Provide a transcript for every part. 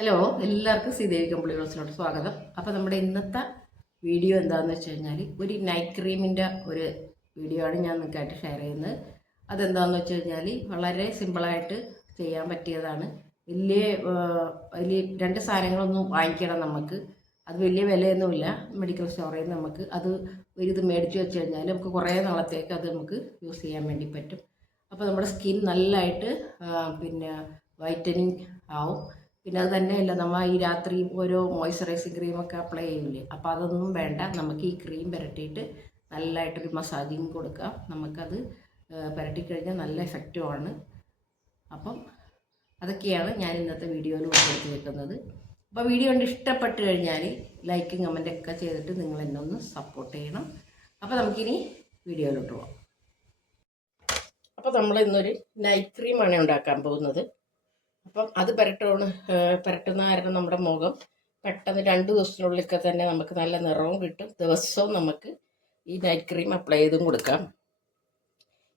Hello, എല്ലാവർക്കും ശ്രീദേവി കമ്പിളി റോസിലോട്ട് സ്വാഗതം. അപ്പോൾ നമ്മുടെ ഇന്നത്തെ വീഡിയോ എന്താണെന്ന് വെച്ച് കഴിഞ്ഞാൽ ഒരു നൈറ്റ് ക്രീമിൻ്റെ ഒരു വീഡിയോ ആണ് ഞാൻ നിങ്ങൾക്കായിട്ട് ഷെയർ ചെയ്യുന്നത്. അതെന്താണെന്ന് വെച്ച് കഴിഞ്ഞാൽ വളരെ സിമ്പിളായിട്ട് ചെയ്യാൻ പറ്റിയതാണ്. അതിൽ രണ്ട് സാധനങ്ങളൊന്നും വാങ്ങിക്കണം നമുക്ക്. അത് വലിയ വിലയൊന്നുമില്ല. മെഡിക്കൽ സ്റ്റോറിൽ നിന്ന് നമുക്ക് അത് ഇത് മേടിച്ച് വെച്ച് കഴിഞ്ഞാൽ നമുക്ക് കുറേ നാളത്തേക്ക് അത് നമുക്ക് യൂസ് ചെയ്യാൻ വേണ്ടി പറ്റും. അപ്പോൾ നമ്മുടെ സ്കിൻ നല്ലതായിട്ട് വൈറ്റനിങ് ആവും. പിന്നെ അത് തന്നെയല്ല, നമ്മൾ ഈ രാത്രി ഓരോ മോയ്സ്ചറൈസിങ് ക്രീമൊക്കെ അപ്ലൈ ചെയ്യില്ലേ, അപ്പോൾ അതൊന്നും വേണ്ട. നമുക്ക് ഈ ക്രീം പുരട്ടിയിട്ട് നല്ലതായിട്ടൊരു മസാജിങ് കൊടുക്കാം. നമുക്കത് പുരട്ടിക്കഴിഞ്ഞാൽ നല്ല എഫക്റ്റുമാണ്. അപ്പം അതൊക്കെയാണ് ഞാൻ ഇന്നത്തെ വീഡിയോയിൽ ഉൾപ്പെടുത്തി വെക്കുന്നത്. അപ്പോൾ വീഡിയോ കൊണ്ട് ഇഷ്ടപ്പെട്ട് കഴിഞ്ഞാൽ ലൈക്കും കമൻറ്റൊക്കെ ചെയ്തിട്ട് നിങ്ങൾ എന്നെ ഒന്ന് സപ്പോർട്ട് ചെയ്യണം. അപ്പോൾ നമുക്കിനി വീഡിയോയിലോട്ട് പോകാം. അപ്പോൾ നമ്മൾ ഇന്നൊരു നൈറ്റ് ക്രീമാണ് ഉണ്ടാക്കാൻ പോകുന്നത്. അപ്പം അത് പുരട്ടുന്ന കാരണം നമ്മുടെ മുഖം പെട്ടെന്ന് 2 ദിവസത്തിനുള്ളിലൊക്കെ തന്നെ നമുക്ക് നല്ല നിറവും കിട്ടും. ദിവസവും നമുക്ക് ഈ നൈറ്റ് ക്രീം അപ്ലൈ ചെയ്തും കൊടുക്കാം.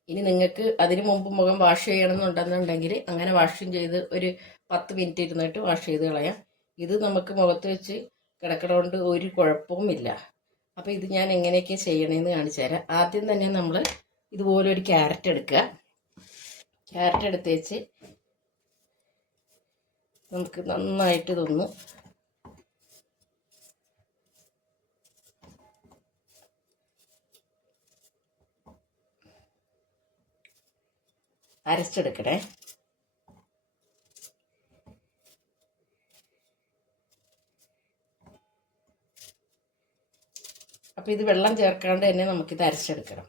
ഇനി നിങ്ങൾക്ക് അതിന് മുമ്പ് മുഖം വാഷ് ചെയ്യണമെന്നുണ്ടെന്നുണ്ടെങ്കിൽ അങ്ങനെ വാഷും ചെയ്ത് ഒരു 10 മിനിറ്റ് ഇരുന്നിട്ട് വാഷ് ചെയ്ത് കളയാം. ഇത് നമുക്ക് മുഖത്ത് വെച്ച് കിടക്കണോണ്ട് ഒരു കുഴപ്പവുമില്ല. അപ്പോൾ ഇത് ഞാൻ എങ്ങനെയൊക്കെ ചെയ്യണമെന്ന് കാണിച്ചു തരാം. ആദ്യം തന്നെ നമ്മൾ ഇതുപോലെ ഒരു ക്യാരറ്റ് എടുക്കുക. ക്യാരറ്റ് എടുത്തേച്ച് നമുക്ക് നന്നായിട്ട് ഇതൊന്ന് അരച്ചെടുക്കണേ. അപ്പോൾ ഇത് വെള്ളം ചേർക്കാണ്ട് തന്നെ നമുക്കിത് അരച്ചെടുക്കണം.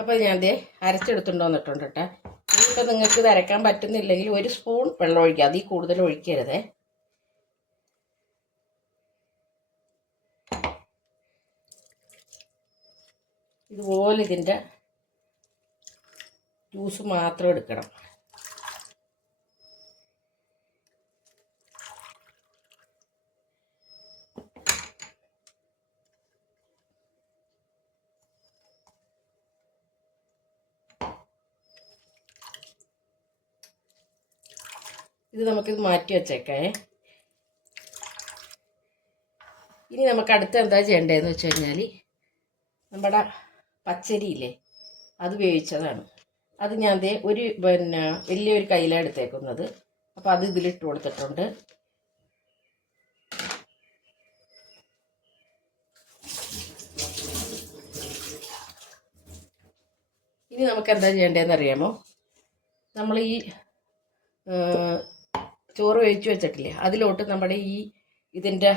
അപ്പോൾ ഞാൻ ദേ അരച്ചെടുത്തുകൊണ്ട് വന്നിട്ടുണ്ട് കേട്ടോ. ഇനിയിപ്പോൾ നിങ്ങൾക്ക് ഇത് അരക്കാൻ പറ്റുന്നില്ലെങ്കിൽ 1 സ്പൂൺ വെള്ളം ഒഴിക്കുക. അതിൽ കൂടുതൽ ഒഴിക്കരുതേ. ഇതുപോലെ ഇതിൻ്റെ ജ്യൂസ് മാത്രം എടുക്കണം. ഇത് നമുക്കിത് മാറ്റി വെച്ചേക്കേ. ഇനി നമുക്ക് അടുത്ത് എന്താ ചെയ്യേണ്ടതെന്ന് വെച്ച് കഴിഞ്ഞാൽ നമ്മുടെ പച്ചരിയില്ലേ, അത് വേവിച്ചതാണ്. അത് ഞാൻ ഒരു വലിയൊരു കയ്യിലാണ് എടുത്തേക്കുന്നത്. അപ്പോൾ അത് ഇതിലിട്ട് കൊടുത്തിട്ടുണ്ട്. ഇനി നമുക്ക് എന്താ ചെയ്യേണ്ടതെന്ന് അറിയാമോ? നമ്മൾ ഈ ചോറ് വേവിച്ച് വെച്ചിട്ടില്ലേ, അതിലോട്ട് നമ്മുടെ ഇതിൻ്റെ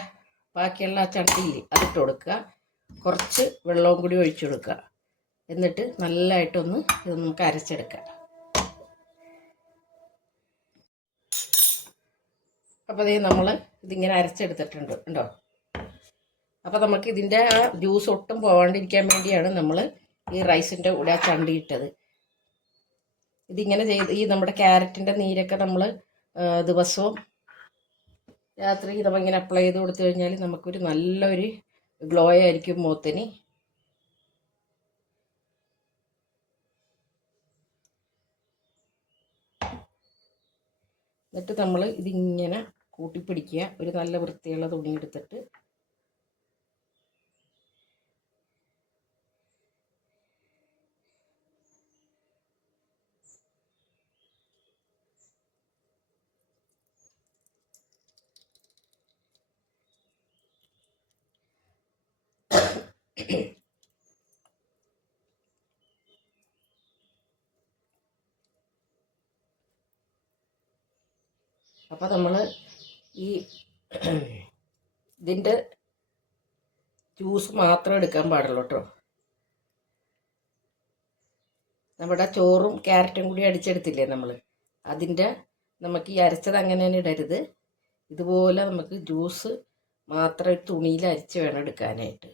ബാക്കിയുള്ള ആ ചട്ടിയില്ലേ അതിട്ട് കൊടുക്കുക. കുറച്ച് വെള്ളവും കൂടി ഒഴിച്ചു കൊടുക്കുക. എന്നിട്ട് നല്ലതായിട്ടൊന്ന് ഇത് നമുക്ക് അരച്ചെടുക്കാം. അപ്പോൾ അതേ നമ്മൾ ഇതിങ്ങനെ അരച്ചെടുത്തിട്ടുണ്ട് ഉണ്ടോ. അപ്പോൾ നമുക്ക് ഇതിൻ്റെ ആ ജ്യൂസ് ഒട്ടും പോകാണ്ടിരിക്കാൻ വേണ്ടിയാണ് നമ്മൾ ഈ റൈസിൻ്റെ കൂടെ ആ ചണ്ടി ഇട്ടത്. ഇതിങ്ങനെ ചെയ്ത് നമ്മുടെ ക്യാരറ്റിൻ്റെ നീരൊക്കെ നമ്മൾ ദിവസവും രാത്രി നമ്മളിങ്ങനെ അപ്ലൈ ചെയ്ത് കൊടുത്തു കഴിഞ്ഞാൽ നമുക്കൊരു നല്ലൊരു ഗ്ലോ ആയിരിക്കും മുഖത്തിന്. എന്നിട്ട് നമ്മൾ ഇതിങ്ങനെ കൂട്ടിപ്പിടിക്കുക. ഒരു നല്ല വൃത്തിയുള്ള തുണി എടുത്തിട്ട് അപ്പോൾ നമ്മൾ ഇതിൻ്റെ ജ്യൂസ് മാത്രം എടുക്കാൻ പാടുള്ളൂ കേട്ടോ. നമ്മുടെ ചോറും ക്യാരറ്റും കൂടി അടിച്ചെടുത്തില്ലേ നമ്മൾ, അതിൻ്റെ നമുക്ക് ഈ അരച്ചത് അങ്ങനെ തന്നെ ഇടരുത്. ഇതുപോലെ നമുക്ക് ജ്യൂസ് മാത്രം തുണിയിൽ അരിച്ച് വേണം എടുക്കാനായിട്ട്.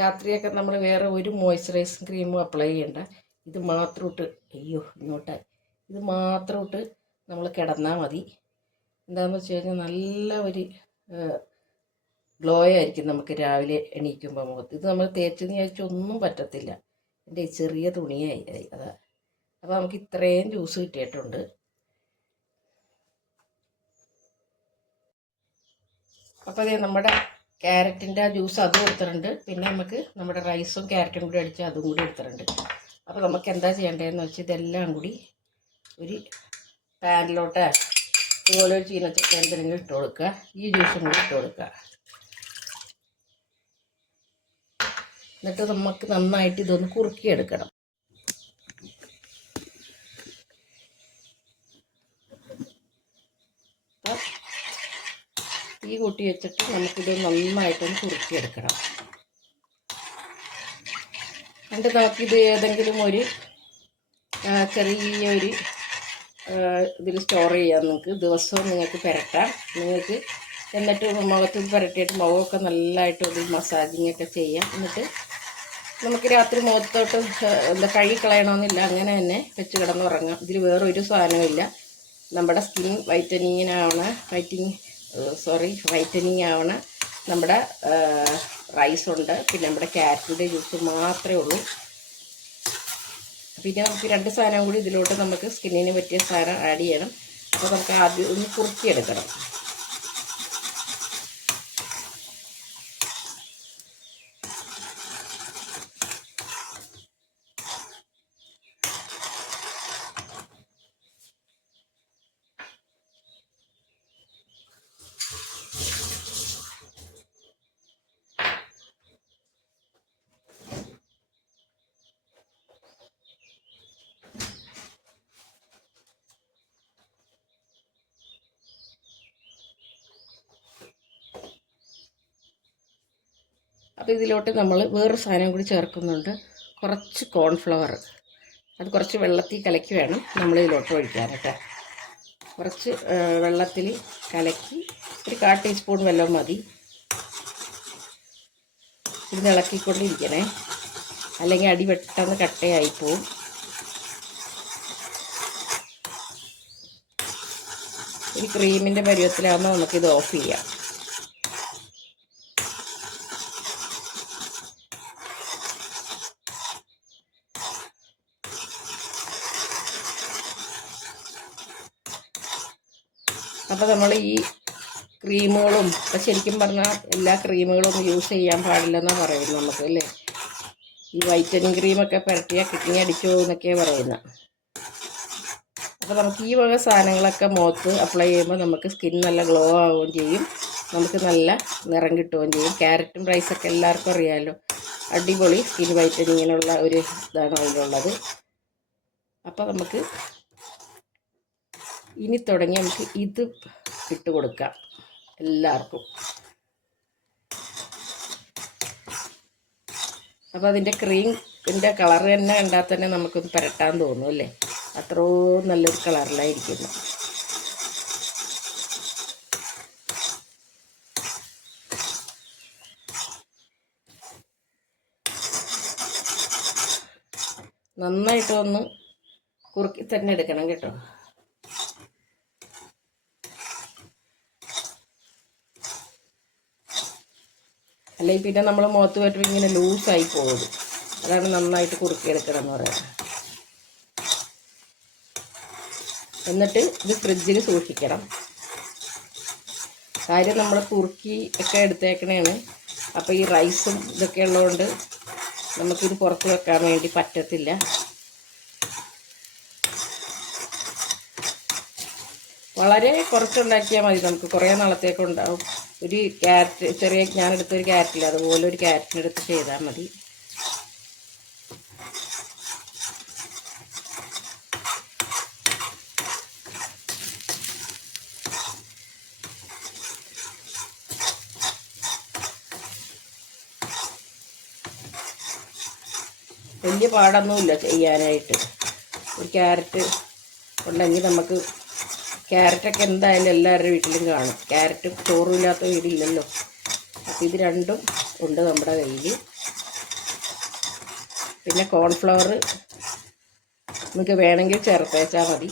രാത്രിയൊക്കെ നമ്മൾ വേറെ ഒരു മോയ്സ്ചറൈസിങ് ക്രീമും അപ്ലൈ ചെയ്യണ്ട. ഇത് മാത്രം ഇട്ട് ഇത് മാത്രം ഇട്ട് നമ്മൾ കിടന്നാൽ മതി. എന്താണെന്ന് വെച്ച് കഴിഞ്ഞാൽ നല്ല ഒരു ഗ്ലോ ആയിരിക്കും നമുക്ക് രാവിലെ എണീക്കുമ്പോൾ മുഖത്ത്. ഇത് നമ്മൾ തേച്ചെന്ന് വിചാരിച്ചാൽ ഒന്നും പറ്റത്തില്ല. എൻ്റെ ചെറിയ തുണിയായി അതാ. അപ്പോൾ നമുക്ക് ഇത്രയും ജ്യൂസ് കിട്ടിയിട്ടുണ്ട്. അപ്പോൾ ഇത് നമ്മുടെ ക്യാരറ്റിൻ്റെ ജ്യൂസ് അതും എടുത്തിട്ടുണ്ട്. പിന്നെ നമുക്ക് നമ്മുടെ റൈസും ക്യാരറ്റും കൂടി അടിച്ച് അതും കൂടി എടുത്തിട്ടുണ്ട്. അപ്പോൾ നമുക്ക് എന്താ ചെയ്യേണ്ടതെന്ന് വെച്ചാൽ ഇതെല്ലാം കൂടി ഒരു പാനിലോട്ട് ഇതുപോലെ ഒരു ചീനച്ചട്ടി എന്തെങ്കിലും ഇട്ട് കൊടുക്കുക. ഈ ജ്യൂസും കൂടി ഇട്ട് കൊടുക്കുക. എന്നിട്ട് നമുക്ക് നന്നായിട്ട് ഇതൊന്ന് കുറുക്കിയെടുക്കണം. തീ കൂട്ടി വെച്ചിട്ട് നമുക്കിത് നന്നായിട്ടൊന്ന് കുറുക്കിയെടുക്കണം. എന്നിട്ട് നമുക്കിത് ഏതെങ്കിലും ഒരു ചെറിയൊരു ഇതിൽ സ്റ്റോർ ചെയ്യാം. നിങ്ങൾക്ക് ദിവസവും നിങ്ങൾക്ക് പുരട്ടാം. നിങ്ങൾക്ക് എന്നിട്ട് മുഖത്ത് പുരട്ടിയിട്ട് മുഖമൊക്കെ നല്ലതായിട്ട് ഒരു മസാജിങ്ങൊക്കെ ചെയ്യാം. എന്നിട്ട് നമുക്ക് രാത്രി മുഖത്തോട്ട് കഴുകിക്കളയണമെന്നില്ല, അങ്ങനെ തന്നെ വെച്ച് കിടന്നുറങ്ങാം. ഇതിൽ വേറൊരു സാധനമില്ല. നമ്മുടെ സ്കിൻ വൈറ്റനിങ് ആവണ നമ്മുടെ റൈസുണ്ട്, പിന്നെ നമ്മുടെ ക്യാരറ്റിൻ്റെ ജ്യൂസ് മാത്രമേ ഉള്ളൂ. പിന്നെ നമുക്ക് 2 സാധനം കൂടി ഇതിലോട്ട് നമുക്ക് സ്കിന്നിന് പറ്റിയ സാധനം ആഡ് ചെയ്യണം. അപ്പോൾ നമുക്ക് ആദ്യം ഒന്ന് കുറുക്കിയെടുക്കണം. അപ്പോൾ ഇതിലോട്ട് നമ്മൾ വേറൊരു സാധനം കൂടി ചേർക്കുന്നുണ്ട്, കുറച്ച് കോൺഫ്ലവർ. അത് കുറച്ച് വെള്ളത്തിൽ കലക്കി വേണം നമ്മൾ ഇതിലോട്ട് ഒഴിക്കാനായിട്ട്. കുറച്ച് വെള്ളത്തിൽ കലക്കി ഒരു 1/4 ടീസ്പൂൺ വെള്ളം മതി. ഇത് ഇളക്കിക്കൊണ്ടിരിക്കണേ, അല്ലെങ്കിൽ അടി പെട്ടെന്ന് കട്ടയായിപ്പോവും. ഒരു ക്രീമിൻ്റെ പരുവത്തിലാകുമ്പോൾ നമുക്കിത് ഓഫ് ചെയ്യാം. അപ്പോൾ നമ്മൾ ഈ ക്രീമുകളും, ഇപ്പം ശരിക്കും പറഞ്ഞാൽ എല്ലാ ക്രീമുകളൊന്നും യൂസ് ചെയ്യാൻ പാടില്ലെന്നാണ് പറയുന്നത് നമുക്ക്, അല്ലേ? ഈ വൈറ്റനിങ് ക്രീമൊക്കെ പുരട്ടിയാൽ കിഡ്നി അടിച്ചു എന്നൊക്കെയാണ് പറയുന്നത്. അപ്പോൾ നമുക്ക് ഈ വക സാധനങ്ങളൊക്കെ മുഖത്ത് അപ്ലൈ ചെയ്യുമ്പോൾ നമുക്ക് സ്കിൻ നല്ല ഗ്ലോ ആവുകയും ചെയ്യും, നമുക്ക് നല്ല നിറം കിട്ടുകയും ചെയ്യും. ക്യാരറ്റും റൈസൊക്കെ എല്ലാവർക്കും അറിയാമല്ലോ, അടിപൊളി സ്കിൻ വൈറ്റനിങ്ങിനുള്ള ഒരു ഇതാണ് അതിലുള്ളത്. അപ്പോൾ നമുക്ക് ഇനി തുടങ്ങി നമുക്ക് ഇത് ഇട്ട് കൊടുക്കാം എല്ലാവർക്കും. അപ്പോൾ അതിൻ്റെ ക്രീമിൻ്റെ കളർ തന്നെ കണ്ടാൽ തന്നെ നമുക്കൊന്ന് പുരട്ടാൻ തോന്നും, അല്ലേ? അത്രയും നല്ലൊരു കളറിലായിരിക്കുന്നു. നന്നായിട്ട് ഒന്ന് കുറുക്കി തന്നെ എടുക്കണം കേട്ടോ. അല്ലെങ്കിൽ പിന്നെ നമ്മൾ മുഖത്ത് പറ്റുമ്പോൾ ഇങ്ങനെ ലൂസായി പോകും. അതാണ് നന്നായിട്ട് കുറുക്കിയെടുക്കണം എന്ന് പറയുന്നത്. എന്നിട്ട് ഇത് ഫ്രിഡ്ജിൽ സൂക്ഷിക്കണം. കാര്യം നമ്മൾ കുറുക്കി ഒക്കെ എടുത്തേക്കണേണ്. അപ്പോൾ ഈ റൈസും ഇതൊക്കെ ഉള്ളതുകൊണ്ട് നമുക്കിത് പുറത്ത് വെക്കാൻ വേണ്ടി പറ്റത്തില്ല. വളരെ കുറച്ചുണ്ടാക്കിയാൽ മതി, നമുക്ക് കുറേ നാളത്തേക്ക് ഉണ്ടാവും. ഒരു ക്യാരറ്റ്, ചെറിയ ഞാനെടുത്തൊരു ക്യാരറ്റില്ല, അതുപോലെ ഒരു ക്യാരറ്റിനെടുത്ത് ചെയ്താൽ മതി. വലിയ പാടൊന്നുമില്ല ചെയ്യാനായിട്ട്. ഒരു ക്യാരറ്റ് ഉണ്ടെങ്കിൽ നമുക്ക്, ക്യാരറ്റൊക്കെ എന്തായാലും എല്ലാവരുടെ വീട്ടിലും കാണും. ക്യാരറ്റ് ചോറുമില്ലാത്ത വീടില്ലല്ലോ. അപ്പോൾ ഇത് രണ്ടും ഉണ്ട് നമ്മുടെ കയ്യിൽ. പിന്നെ കോൺഫ്ലവർ നമുക്ക് വേണമെങ്കിൽ ചേർത്തേച്ചാൽ മതി.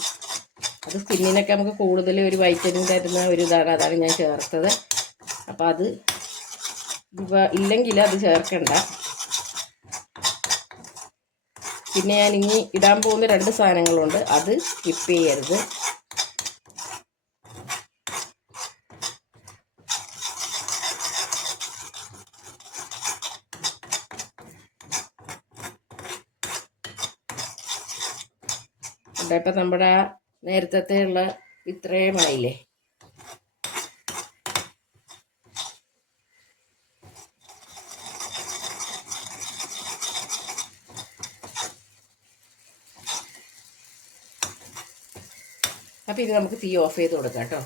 അത് സ്കിന്നിനൊക്കെ നമുക്ക് കൂടുതൽ ഒരു വൈറ്റമിൻ തരുന്ന ഒരു ഇതാണ്, അതാണ് ഞാൻ ചേർത്തത്. അപ്പോൾ അത് ഇല്ലെങ്കിൽ അത് ചേർക്കണ്ട. പിന്നെ ഞാൻ ഇനി ഇടാൻ പോകുന്ന 2 സാധനങ്ങളുണ്ട്, അത് സ്കിപ്പ് ചെയ്യരുത്. ഇപ്പം നമ്മുടെ നേരത്തെ ഉള്ള ഇത്രയും ആയില്ലേ. അപ്പം ഇത് നമുക്ക് തീ ഓഫ് ചെയ്ത് കൊടുക്കാം കേട്ടോ.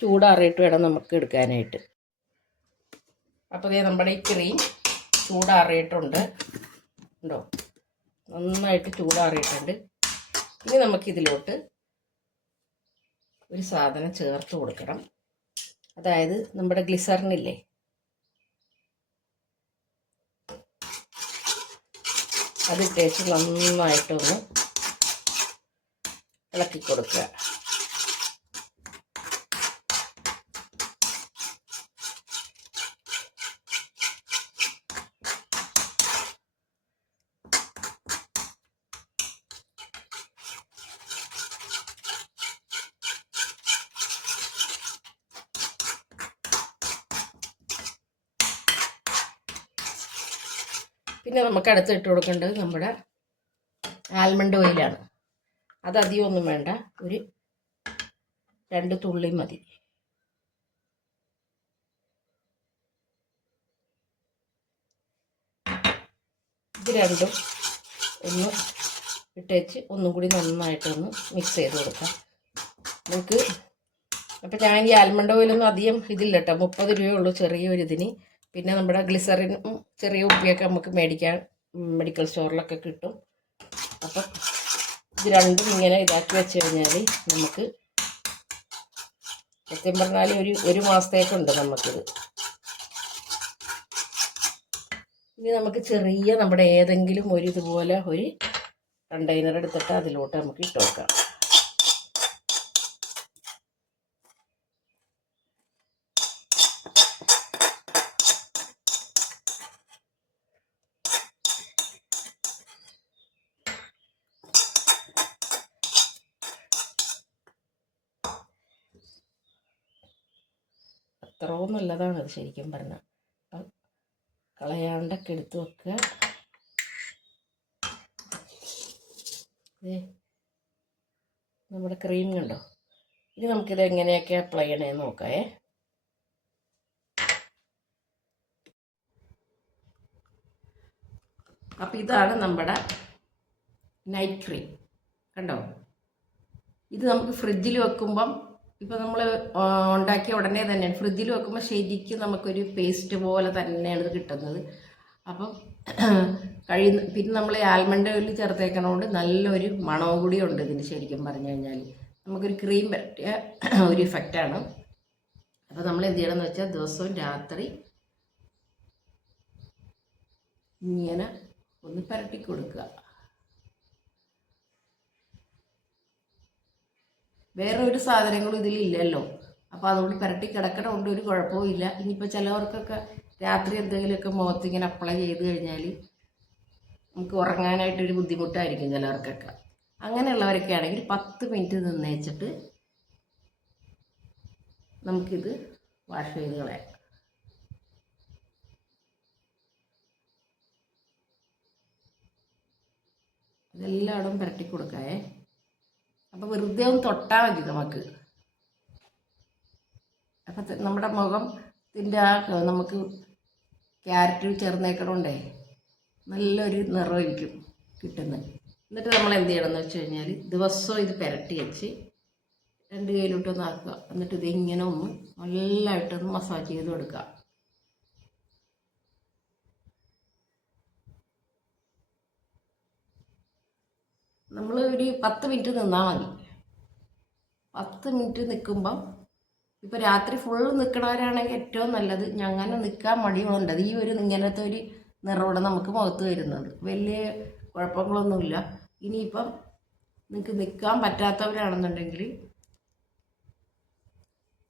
ചൂടാറിയിട്ട് വേണം നമുക്ക് എടുക്കാനായിട്ട്. അപ്പോൾ ഇതേ നമ്മുടെ ഈ ക്രീം ചൂടാറിയിട്ടുണ്ട് ഉണ്ടോ, നന്നായിട്ട് ചൂടാറിയിട്ടുണ്ട്. ഇനി നമുക്കിതിലോട്ട് ഒരു സാധനം ചേർത്ത് കൊടുക്കണം. അതായത് നമ്മുടെ ഗ്ലിസറിനില്ലേ, അതിട്ടേച്ച് നന്നായിട്ടൊന്ന് ഇളക്കി കൊടുക്കുക. പിന്നെ നമുക്ക് അടുത്ത് ഇട്ട് കൊടുക്കേണ്ടത് നമ്മുടെ ആൽമണ്ട് ഓയിലാണ്. അതധികം ഒന്നും വേണ്ട, ഒരു 2 തുള്ളി മതി. ഇത് രണ്ടും ഒന്ന് ഇട്ടേച്ച് ഒന്നും കൂടി നന്നായിട്ടൊന്ന് മിക്സ് ചെയ്ത് കൊടുക്കാം നമുക്ക്. അപ്പം ഞാൻ ഈ ആൽമണ്ട് ഓയിലൊന്നും അധികം ഇതില്ല കേട്ടോ, 30 രൂപയേ ഉള്ളൂ ചെറിയൊരിതിന്. പിന്നെ നമ്മുടെ ഗ്ലിസറിനും ചെറിയ ഉപ്പിയൊക്കെ നമുക്ക് മേടിക്കാൻ മെഡിക്കൽ സ്റ്റോറിലൊക്കെ കിട്ടും. അപ്പം ഇത് രണ്ടും ഇങ്ങനെ ഇതാക്കി വെച്ച് കഴിഞ്ഞാൽ നമുക്ക് സത്യം പറഞ്ഞാൽ ഒരു മാസത്തേക്കുണ്ട് നമുക്കിത്. ഇനി നമുക്ക് ചെറിയ നമ്മുടെ ഏതെങ്കിലും ഇതുപോലെ ഒരു കണ്ടെയ്നർ എടുത്തിട്ട് അതിലോട്ട് നമുക്ക് ഇട്ട് വെക്കാം. അത്രയും നല്ലതാണ് അത് ശരിക്കും പറഞ്ഞാൽ. അപ്പം കളയാണ്ടൊക്കെ എടുത്ത് വെക്കുക. നമ്മുടെ ക്രീം കണ്ടോ. ഇനി നമുക്കിത് എങ്ങനെയൊക്കെ അപ്ലൈ ചെയ്യണമെന്ന് നോക്കാം. അപ്പം ഇതാണ് നമ്മുടെ നൈറ്റ് ക്രീം കണ്ടോ. ഇത് നമുക്ക് ഫ്രിഡ്ജിൽ വെക്കുമ്പം, ഇപ്പം നമ്മൾ ഉണ്ടാക്കിയ ഉടനെ തന്നെ ഫ്രിഡ്ജിൽ വെക്കുമ്പോൾ ശരിക്കും നമുക്കൊരു പേസ്റ്റ് പോലെ തന്നെയാണ് ഇത് കിട്ടുന്നത്. അപ്പം പിന്നെ നമ്മൾ ആൽമണ്ട് ഓയിൽ ചേർത്തേക്കണോണ്ട് നല്ലൊരു മണവും കൂടി ഉണ്ട് ഇതിന്. ശരിക്കും പറഞ്ഞു കഴിഞ്ഞാൽ നമുക്കൊരു ക്രീം പറ്റിയ ഒരു ഇഫക്റ്റാണ്. അപ്പോൾ നമ്മൾ എന്ത് ചെയ്യണമെന്ന് വെച്ചാൽ ദിവസവും രാത്രി ഇങ്ങനെ ഒന്ന് പുരട്ടി കൊടുക്കുക. വേറെ ഒരു സാധനങ്ങളും ഇതിലില്ലല്ലോ, അപ്പോൾ അതുകൊണ്ട് പുരട്ടി കിടക്കണമുണ്ട്, ഒരു കുഴപ്പവും ഇല്ല. ഇനിയിപ്പോൾ ചിലവർക്കൊക്കെ രാത്രി എന്തെങ്കിലുമൊക്കെ മുഖത്ത് ഇങ്ങനെ അപ്ലൈ ചെയ്ത് കഴിഞ്ഞാൽ നമുക്ക് ഉറങ്ങാനായിട്ടൊരു ബുദ്ധിമുട്ടായിരിക്കും ചിലവർക്കൊക്കെ. അങ്ങനെയുള്ളവരൊക്കെ ആണെങ്കിൽ 10 മിനിറ്റ് നിന്നേച്ചിട്ട് നമുക്കിത് വാഷ് ചെയ്ത് കളയാം. ഇതെല്ലായിടും പുരട്ടി കൊടുക്കാവേ. അപ്പോൾ വെറുതെ ഒന്ന് തൊട്ടാൽ മതി നമുക്ക്. അപ്പം നമ്മുടെ മുഖത്തിൻ്റെ നമുക്ക് ക്യാരറ്റ് ചേർന്നേക്കണോണ്ടേ നല്ലൊരു നിറമായിരിക്കും കിട്ടുന്നത്. എന്നിട്ട് നമ്മൾ എന്ത് ചെയ്യണമെന്ന് വെച്ച് കഴിഞ്ഞാൽ ദിവസവും ഇത് പുരട്ടി വെച്ച് 2 കയ്യിലോട്ടൊന്ന് ആക്കുക. എന്നിട്ട് ഇതിങ്ങനെ ഒന്ന് നല്ലതായിട്ടൊന്ന് മസാജ് ചെയ്ത് കൊടുക്കുക. നമ്മൾ ഒരു 10 മിനിറ്റ് നിന്നാൽ മതി. 10 മിനിറ്റ് നിൽക്കുമ്പം, ഇപ്പോൾ രാത്രി ഫുള്ള് നിൽക്കണവരാണെങ്കിൽ ഏറ്റവും നല്ലത്. അങ്ങനെ നിൽക്കാൻ മടിയുണ്ട്, ഈ ഇങ്ങനത്തെ ഒരു നിറവിടെ നമുക്ക് മുഖത്ത് വരുന്നത് വലിയ കുഴപ്പങ്ങളൊന്നുമില്ല. ഇനിയിപ്പം നിങ്ങൾക്ക് നിൽക്കാൻ പറ്റാത്തവരാണെന്നുണ്ടെങ്കിൽ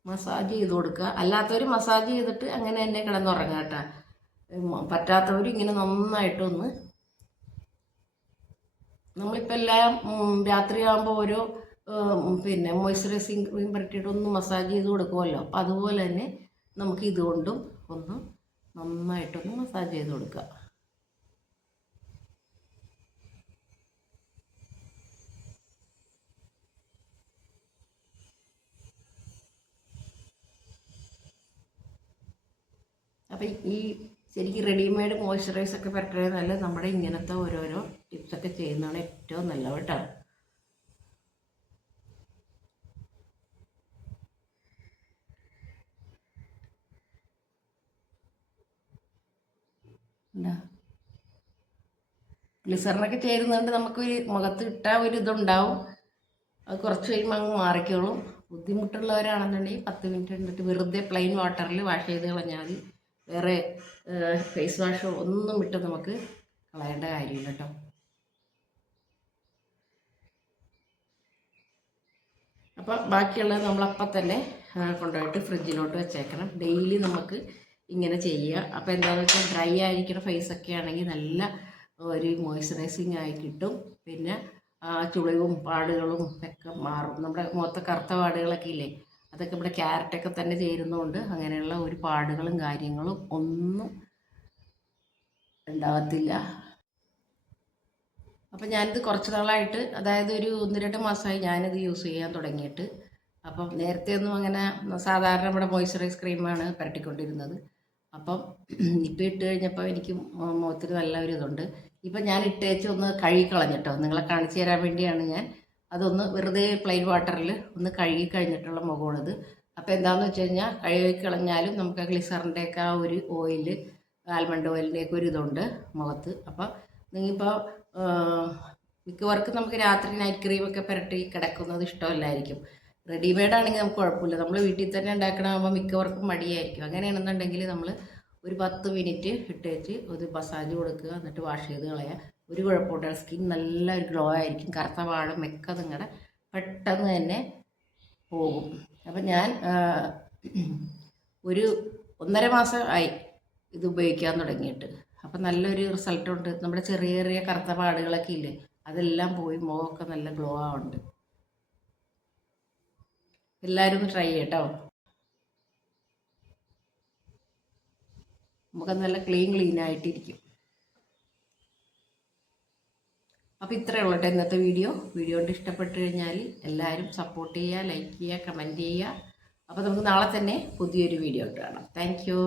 മസാജ് ചെയ്ത് കൊടുക്കുക. അല്ലാത്തവർ മസാജ് ചെയ്തിട്ട് അങ്ങനെ തന്നെ കിടന്നുറങ്ങുക കേട്ടോ. പറ്റാത്തവർ ഇങ്ങനെ നന്നായിട്ടൊന്ന്, നമ്മളിപ്പോൾ എല്ലാം രാത്രിയാകുമ്പോൾ ഓരോ പിന്നെ മോയ്സ്ചറൈസിങ് ക്രീം പരട്ടിയിട്ട് ഒന്ന് മസാജ് ചെയ്ത് കൊടുക്കുമല്ലോ. അപ്പോൾ അതുപോലെ തന്നെ നമുക്ക് ഇതുകൊണ്ടും ഒന്ന് നന്നായിട്ടൊന്ന് മസാജ് ചെയ്ത് കൊടുക്കുക. അപ്പം ഈ ശരിക്കും റെഡിമെയ്ഡ് മോയ്സ്ചറൈസൊക്കെ പരട്ടുന്നത് നല്ല നമ്മുടെ ഇങ്ങനത്തെ ഓരോരോ ടിപ്സൊക്കെ ചെയ്യുന്നതാണ് ഏറ്റവും നല്ലത് കേട്ടോ. എന്താ ഗ്ലിസറിനൊക്കെ ചേരുന്നതുകൊണ്ട് നമുക്ക് മുഖത്ത് ഇട്ടാൽ ഒരു ഇതുണ്ടാവും. അത് കുറച്ച് കഴിയുമ്പോൾ അങ്ങ് മാറിക്കോളും. ബുദ്ധിമുട്ടുള്ളവരാണെന്നുണ്ടെങ്കിൽ 10 മിനിറ്റ് കണ്ടിട്ട് വെറുതെ പ്ലെയിൻ വാട്ടറിൽ വാഷ് ചെയ്ത് കളഞ്ഞാൽ മതി. വേറെ ഫേസ് വാഷോ ഒന്നും ഇട്ട് നമുക്ക് കളയേണ്ട കാര്യമില്ല കേട്ടോ. അപ്പം ബാക്കിയുള്ളത് നമ്മളപ്പം തന്നെ കൊണ്ടുപോയിട്ട് ഫ്രിഡ്ജിലോട്ട് വെച്ചേക്കണം. ഡെയിലി നമുക്ക് ഇങ്ങനെ ചെയ്യുക. അപ്പോൾ എന്താണെന്ന് വെച്ചാൽ ഡ്രൈ ആയിരിക്കുന്ന ഫേസൊക്കെ ആണെങ്കിൽ നല്ല ഒരു മോയ്സ്ചറൈസിങ് ആയി കിട്ടും. പിന്നെ ചുളിവും പാടുകളും ഒക്കെ മാറും. നമ്മുടെ മുഖത്തെ കറുത്ത പാടുകളൊക്കെ ഇല്ലേ, അതൊക്കെ ഇവിടെ ക്യാരറ്റൊക്കെ തന്നെ ചേരുന്നതുകൊണ്ട് അങ്ങനെയുള്ള ഒരു പാടുകളും കാര്യങ്ങളും ഒന്നും ഉണ്ടാകത്തില്ല. അപ്പം ഞാനിത് കുറച്ച് നാളായിട്ട്, അതായത് ഒരു 1-2 മാസമായി ഞാനിത് യൂസ് ചെയ്യാൻ തുടങ്ങിയിട്ട്. അപ്പം നേരത്തെ ഒന്നും അങ്ങനെ സാധാരണ നമ്മുടെ മോയ്സ്ചറൈസ് ക്രീമാണ് പരട്ടിക്കൊണ്ടിരുന്നത്. അപ്പം ഇപ്പം ഇട്ട് കഴിഞ്ഞപ്പോൾ എനിക്ക് മുഖത്തിന് നല്ല ഒരു ഇതുണ്ട്. ഇപ്പം ഞാൻ ഇട്ടേച്ച് ഒന്ന് കഴുകിക്കളഞ്ഞിട്ടോ, നിങ്ങളെ കാണിച്ചു തരാൻ വേണ്ടിയാണ് ഞാൻ അതൊന്ന് വെറുതെ പ്ലെയിൻ വാട്ടറിൽ ഒന്ന് കഴുകി കഴിഞ്ഞിട്ടുള്ള മുഖമാണിത്. അപ്പോൾ എന്താണെന്ന് വെച്ച് കഴിഞ്ഞാൽ കഴുകിക്കളഞ്ഞാലും നമുക്ക് ഗ്ലിസറിൻ്റെയൊക്കെ ആ ഒരു ഓയിൽ, ആൽമണ്ട് ഓയിലിൻ്റെയൊക്കെ ഒരു ഇതുണ്ട് മുഖത്ത്. അപ്പം നിങ്ങളിപ്പോൾ മിക്കവർക്കും നമുക്ക് രാത്രി നൈറ്റ് ക്രീമൊക്കെ പുരട്ടി കിടക്കുന്നത് ഇഷ്ടമല്ലായിരിക്കും. റെഡിമെയ്ഡ് ആണെങ്കിൽ നമുക്ക് കുഴപ്പമില്ല. നമ്മൾ വീട്ടിൽ തന്നെ ഉണ്ടാക്കണമാകുമ്പോൾ മിക്കവർക്കും മടിയായിരിക്കും. അങ്ങനെയാണെന്നുണ്ടെങ്കിൽ നമ്മൾ ഒരു 10 മിനിറ്റ് ഇട്ടേച്ച് ഒരു മസാജ് കൊടുക്കുക, എന്നിട്ട് വാഷ് ചെയ്ത് കളയുക. ഒരു കുഴപ്പമില്ല. സ്കിൻ നല്ല ഒരു ഗ്ലോ ആയിരിക്കും. കറുത്ത പാടും ഒക്കെ നിങ്ങളുടെ പെട്ടെന്ന് തന്നെ പോകും. അപ്പം ഞാൻ ഒരു 1.5 മാസം ആയി ഇത് ഉപയോഗിക്കാൻ തുടങ്ങിയിട്ട്. അപ്പം നല്ലൊരു റിസൾട്ടുണ്ട്. നമ്മുടെ ചെറിയ ചെറിയ കറുത്ത പാടുകളൊക്കെ ഇല്ലേ, അതെല്ലാം പോയി മുഖമൊക്കെ നല്ല ഗ്ലോ ആവുന്നുണ്ട്. എല്ലാവരും ഒന്ന് ട്രൈ ചെയ്യട്ടോ. നമുക്ക് നല്ല ക്ലീൻ ആയിട്ടിരിക്കും. അപ്പോൾ ഇത്രയേ ഉള്ളൂ കേട്ടോ ഇന്നത്തെ വീഡിയോ. കൊണ്ട് ഇഷ്ടപ്പെട്ട് കഴിഞ്ഞാൽ എല്ലാവരും സപ്പോർട്ട് ചെയ്യുക, ലൈക്ക് ചെയ്യുക, കമൻറ്റ് ചെയ്യുക. അപ്പോൾ നമുക്ക് നാളെ തന്നെ പുതിയൊരു വീഡിയോ ആയിട്ട് കാണാം. Thank you.